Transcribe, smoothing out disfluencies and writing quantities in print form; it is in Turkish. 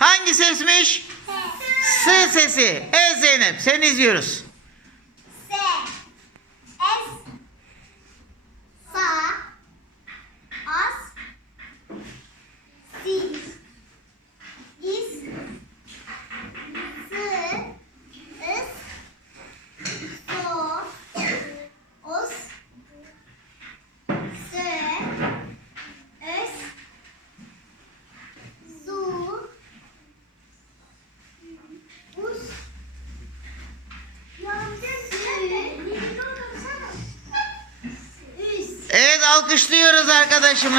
Hangi sesmiş? S sesi. Evet Zeynep, seni izliyoruz. S. S. Sa. As. Si. İs. Sı. Is. So. Os. Sö. Ös. Zu. Us. Evet, alkışlıyoruz arkadaşımı.